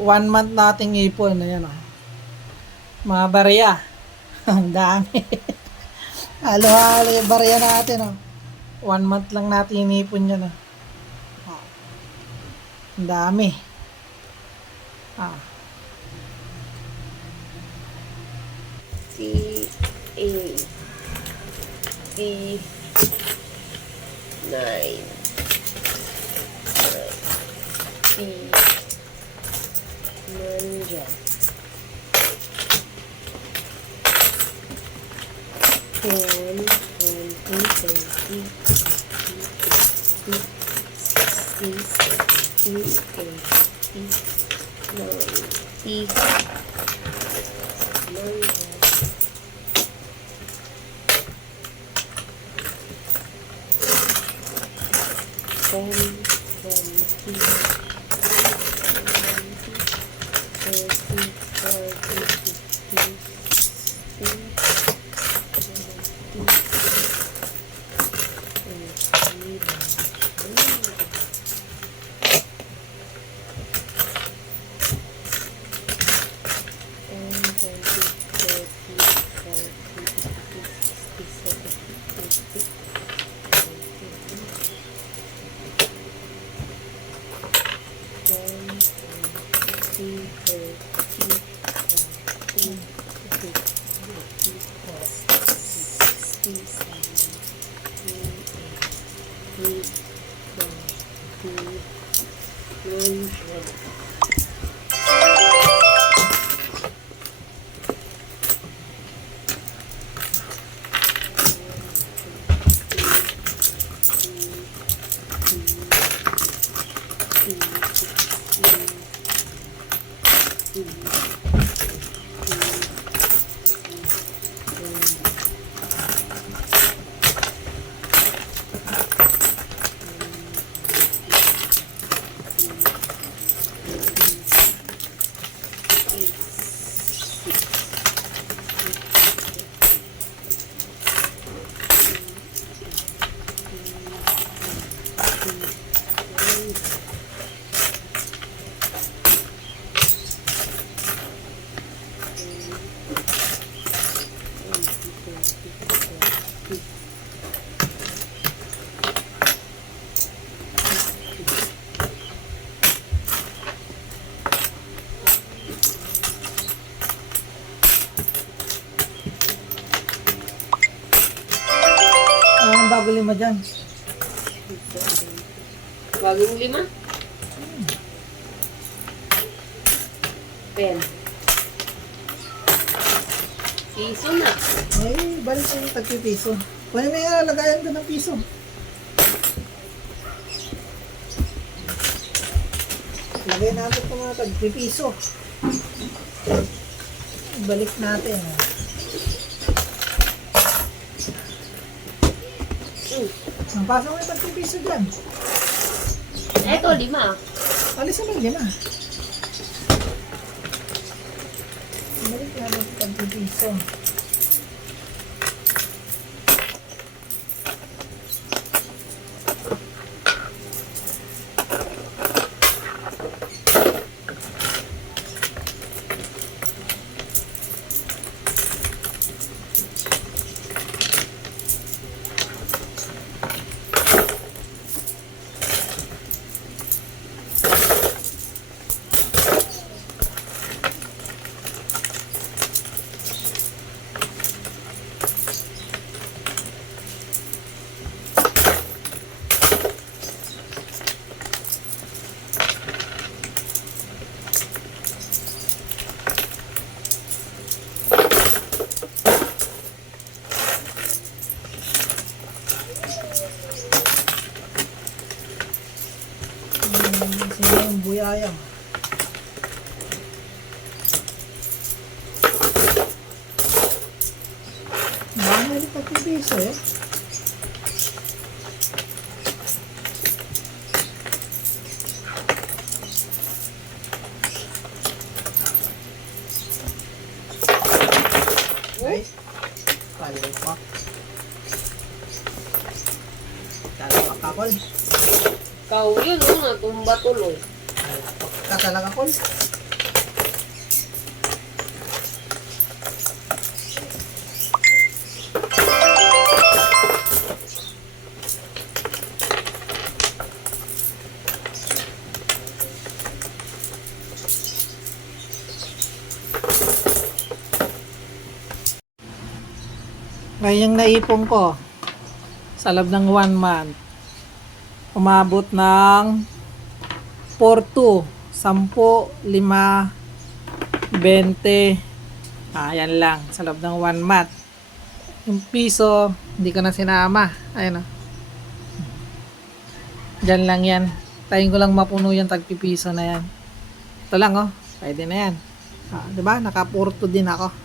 1 month nating ipon. Ayan, oh. Mga barya. Ang dami. Halo-halo yung barya natin, oh. 1 month lang natin inipon yan, oh. Oh. Ang dami. Ah. C-A-D-9 C Manja 1, 2, Ang bago 5 dyan. Bagong 5? Pen. Piso na. Eh, balik yung tagpipiso. Kunin mo yung lagayan doon ng piso. Lagay natin ito mga tagpipiso. Balik natin. Ang pasok mo yung tagpipiso dyan. Ito, 5. Alisan mo yung 5. Balik natin ito tagpipiso. Sino yung buyayang? Mahal yung pagpipiso eh. Ay, palo pa. Talo pa kakol. Kau yun, natumba tuloy. Palo pa. ka talaga, Col. Ngayon yung naipon ko sa loob ng 1 month, umabot ng 4, 10, 5, 20. Yan lang sa loob ng 1 month. Yung piso, hindi ko na sinama. Ayun o. Diyan lang yan. Tayin ko lang mapuno yung tagpipiso na yan. Ito lang oh. Pwede na yan. Diba? Naka 4 din ako.